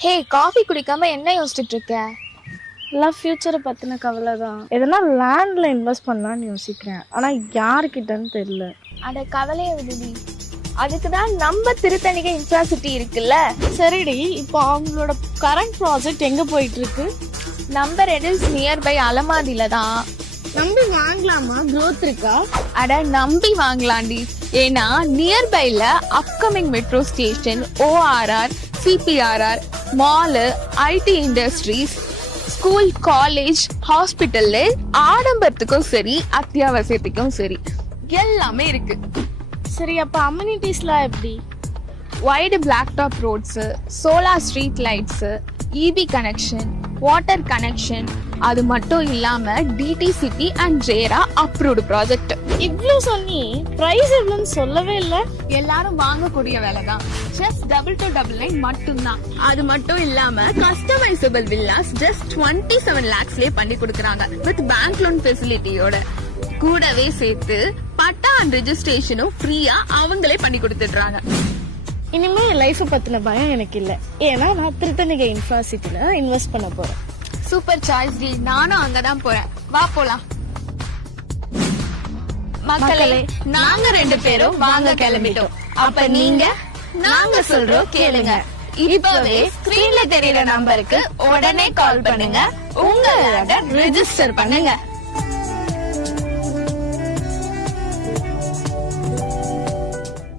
ஹே, coffee குடிக்காம என்ன யோசிச்சுட்டு இருக்க? எல்லாம் ஃபியூச்சரை பற்றின கவலை தான். எதனா லேண்டில் இன்வெஸ்ட் பண்ணலான்னு யோசிக்கிறேன். ஆனால் யாருக்கிட்டன்னு தெரியல. அட கவலையை விடுடி, அதுக்கு தான் நம்ம திருத்தணிகை இன்ஃப்ராசிட்டி இருக்குல்ல. சரிடி, இப்போ அவங்களோட கரண்ட் ப்ராஜெக்ட் எங்கே போயிட்டு இருக்கு? நம்ம ரெடில்ஸ் நியர்பை அலமாதியில தான். நம்பி வாங்கலாமா? க்ரோத் இருக்கா? அட நம்பி வாங்கலாண்டி. ஏன்னா நியர்பைல upcoming metro station, ORR, CPRR, mall, IT industries, school, college, ஹாஸ்பிட்டல்ல ஆடம்பரத்துக்கும் சரி அத்தியாவசியத்துக்கும் சரி எல்லாமே இருக்கு. சரி, அப்போ அம்யூனிட்டிஸ்லாம் எப்படி? Wide black top roads, solar street lights, EB connection, water connection, அது மட்டும் இல்லாம DTCP and JERA approved project. இவ்வளோ சொன்னி ப்ரைஸ் எவ்வளோன்னு சொல்லவே இல்லை. எல்லாரும் வாங்கக்கூடிய வேலை தான். ஜஸ்ட் 2299 மட்டும்தான். அது மட்டும் இல்லாம கஸ்டமைசபிள் வில்லாஸ் ஜஸ்ட் 27 lakhsலயே பண்ணி கொடுக்கறாங்க வித் பேங்க் லோன் ஃபெசிலிட்டியோட. கூடவே சேர்த்து பட்டா அண்ட் ரெஜிஸ்ட்ரேஷனும் ஃப்ரீயா அவங்களே பண்ணி கொடுத்துடுறாங்க. இனிமே என் லைஃபை பற்றின பயம் எனக்கு இல்லை. ஏன்னா நான் திருத்தணிகை இன்ஃப்ராசிட்டியில் இன்வெஸ்ட் பண்ண போகிறேன். சூப்பர் சாய்ஸ் டி, நானும் அங்கதான் போறேன். வா போலாம். மக்களே, நாங்க 2 பேரும் வாங்க கிளம்பிட்டோம். அப்ப நீங்க நாங்க சொல்றோம் கேளுங்க. இப்பவே ஸ்கிரீன்ல தெரியற நம்பருக்கு உடனே கால் பண்ணுங்க. உங்களோட ரெஜிஸ்டர் பண்ணுங்க.